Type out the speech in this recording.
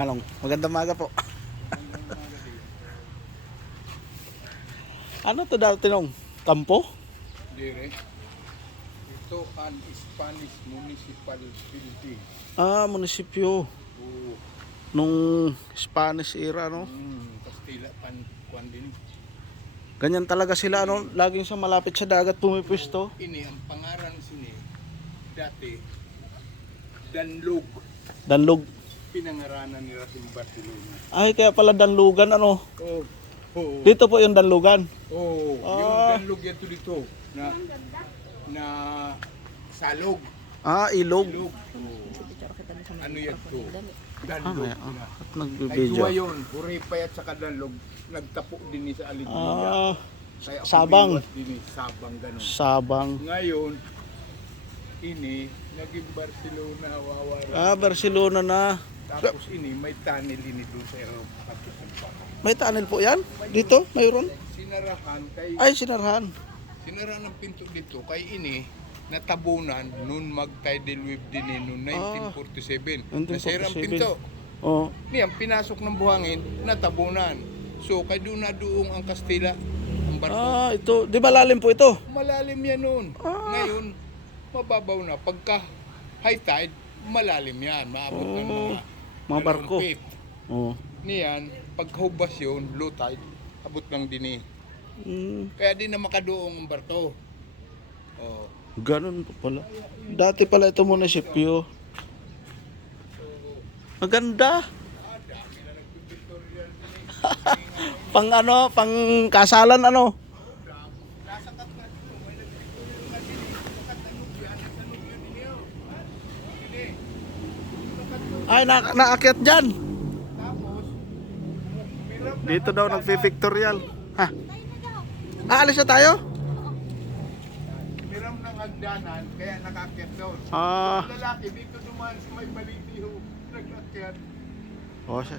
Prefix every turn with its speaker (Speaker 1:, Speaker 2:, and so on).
Speaker 1: Anong, magandang maga po. ano to dati nung? Kampo?
Speaker 2: Dire. Ito ang Spanish Municipal Building.
Speaker 1: Ah, munisipyo.
Speaker 2: O
Speaker 1: Nung Spanish era, no?
Speaker 2: mm, Kastila pan kuan din.
Speaker 1: Ganyan talaga sila, no? Laging sa malapit sa dagat pumipwesto.
Speaker 2: Ini ang pangaran sini dati Danlog
Speaker 1: Danlog.
Speaker 2: Pinangaranan nila sa Barcelona.
Speaker 1: Ay, kaya pala danlugan, ano?
Speaker 2: Oh. Oh.
Speaker 1: Dito po yung danlugan.
Speaker 2: Oh, yung
Speaker 1: Ah.
Speaker 2: Danlog ito dito na na salog.
Speaker 1: Ah, ilog.
Speaker 2: Ilog. Oh. Ano yan to?
Speaker 1: Ah,
Speaker 2: Danlog.
Speaker 1: ah,
Speaker 2: na.
Speaker 1: at
Speaker 2: Nagduwa
Speaker 1: nagbibideo.
Speaker 2: yun, Huripay at saka Danlog, nagtapo din ni sa Alignia.
Speaker 1: Ah,
Speaker 2: Kaya
Speaker 1: Sabang.
Speaker 2: din Sabang ganun.
Speaker 1: Sabang.
Speaker 2: Ngayon, ini, naging Barcelona, Wawara.
Speaker 1: Ah, Barcelona na.
Speaker 2: Tapos ini, may tunnel ini doon sa ng baka.
Speaker 1: May tunnel po yan? Dito? Mayroon?
Speaker 2: Sinarahan kay,
Speaker 1: Ay, sinarhan.
Speaker 2: sinarahan ng pinto dito kay ini, natabunan noon mag-tidal wave din eh, noon 1947.
Speaker 1: 1947.
Speaker 2: Nasira ang pinto.
Speaker 1: Oh.
Speaker 2: Niyan, pinasok ng buhangin, natabunan. So, kay doon na doong ang Kastila, ang barko.
Speaker 1: Ah, ito. Di ba lalim po ito?
Speaker 2: Malalim yan noon.
Speaker 1: Ah.
Speaker 2: Ngayon, mababaw na. Pagka high tide, malalim yan. Maabot ng
Speaker 1: Oh,
Speaker 2: mga,
Speaker 1: mga barko.
Speaker 2: feet.
Speaker 1: Oh.
Speaker 2: Niyan, pag hubas yun, low tide, abot ng dini.
Speaker 1: Mm,
Speaker 2: Kaya di na makadoong ang barko. Oh.
Speaker 1: ganun po pala. Dati pala ito munisipyo. Maganda. pang ano, pang kasalan ano. Ay, na naakyat dyan. Dito daw nagpi-pictorial. Ha? Aalis na tayo?
Speaker 2: Miram ng hagdanan, kaya nakakyat doon.
Speaker 1: Ah,
Speaker 2: Lalaki, dito dumaan sa may balitiho, nag-akyat.
Speaker 1: oh, siya.